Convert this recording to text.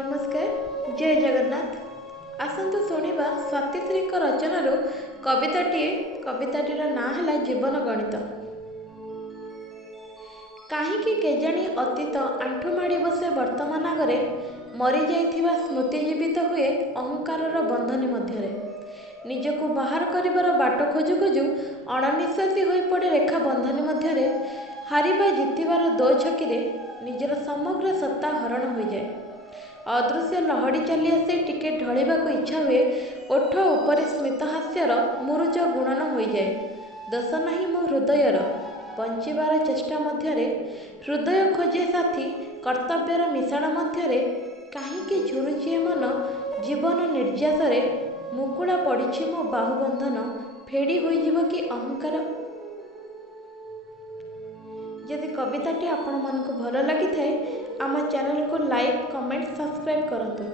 नमस्कार जय जगन्नाथ। आसतु शुणा स्वातिश्री रचनार कविताटीर ना है जीवन गणित। कहीं केजाणी अतीत आंठुमाड़ी बसे वर्तमान आगे मरी जाइथिबा स्मृति जीवित हुए अहंकार बंधनी मध्य निजक बाहर कर बाट खोजु खोजु अणनिश्वासी हो पड़े रेखा बंधनी मध्य हारिबा जितबार दो छकी निजर समग्र सत्ता हरण हो जाए। अदृश्य लहड़ी चली आसे टिके ढलिबाक इच्छा हुए ओठ उपरे स्मित हास्यर मुरुज गुणन हो जाए। दोष नहीं मो हृदयर बंचिबार चेष्टा मध्य हृदय खोजे साथी कर्तव्यर मिश्रण मध्य कहीं झुरुची मन जीवन निर्यास मुकुड़ा पड़ी मो बाहुबंधन फेड़ी हो कि अहंकार। यदि कविताटी आपण मानक भल लगी थाए आम चैनल को लाइक कमेंट सब्सक्राइब करंतु।